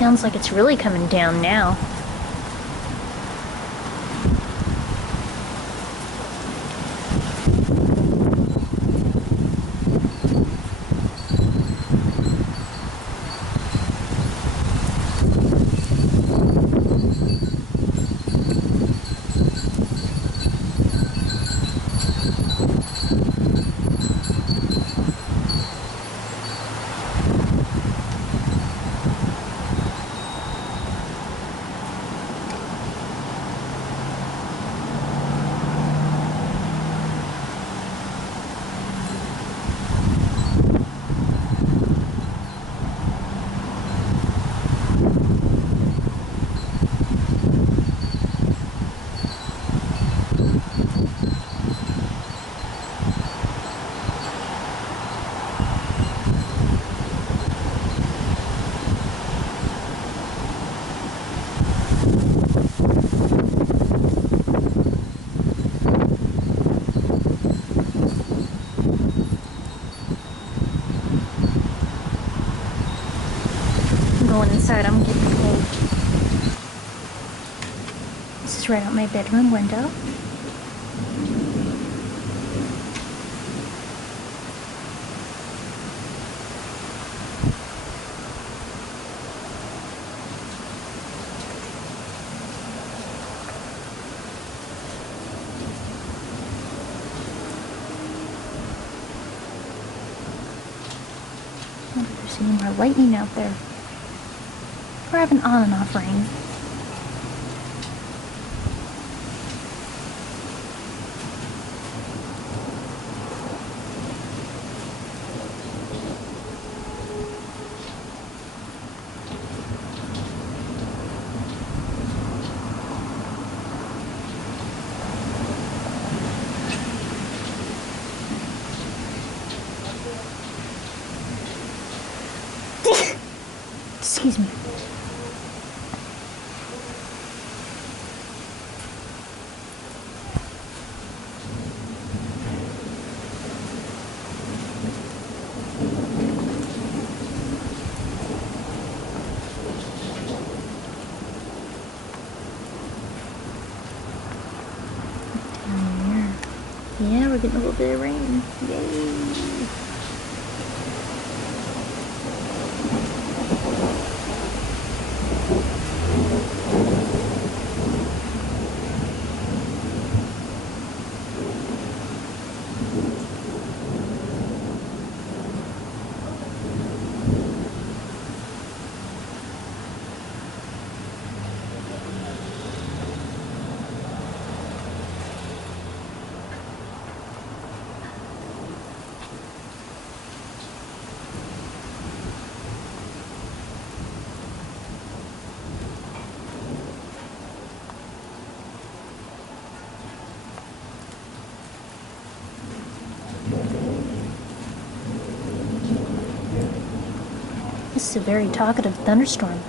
Sounds like it's really coming down now. Going inside, I'm getting cold. This is right out my bedroom window. I wonder if there's any more lightning out there. We're having on and off rain. Excuse me. Yeah, we're getting a little bit of rain. Yay! This is a very talkative thunderstorm.